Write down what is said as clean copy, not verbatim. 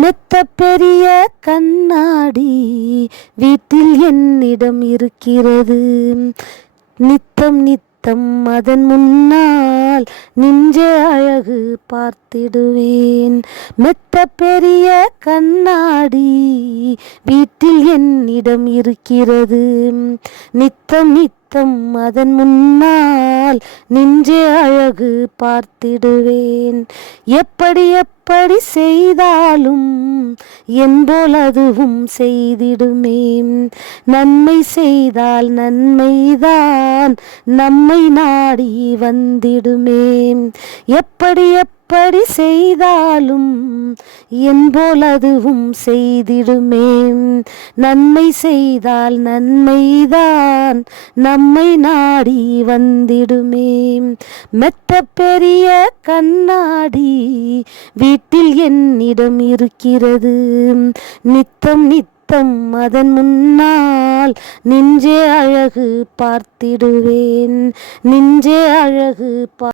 மெத்த பெரிய கண்ணாடி வீட்டில் என்னிடம் இருக்கிறது. நித்தம் நித்தம் அதன் முன்னால் நின்றே அழகு பார்த்திடுவேன். மெத்த பெரிய கண்ணாடி வீட்டில் என்னிடம் இருக்கிறது. நித்தம் நித்தம் அதன் முன்னால் நின்றே அழகு பார்த்திடுவேன். எப்படி எப்படி செய்தாலும் என்போல் அதுவும் செய்திடுமே. நன்மை செய்தால் நன்மைதான் நம்மை நாடி வந்திடுமே. எப்படி எப்படி செய்தாலும் என்போல் அதுவும் செய்திடுமே. நன்மை செய்தால் நன்மைதான் நம்மை நாடி வந்திடுமே. மெத்த பெரிய கண்ணாடி வீட்டில் என்னிடம் இருக்கிறது. நித்தம் நித்தம் அதன் முன்னால் நின்றே அழகு பார்த்திடுவேன். நின்றே அழகு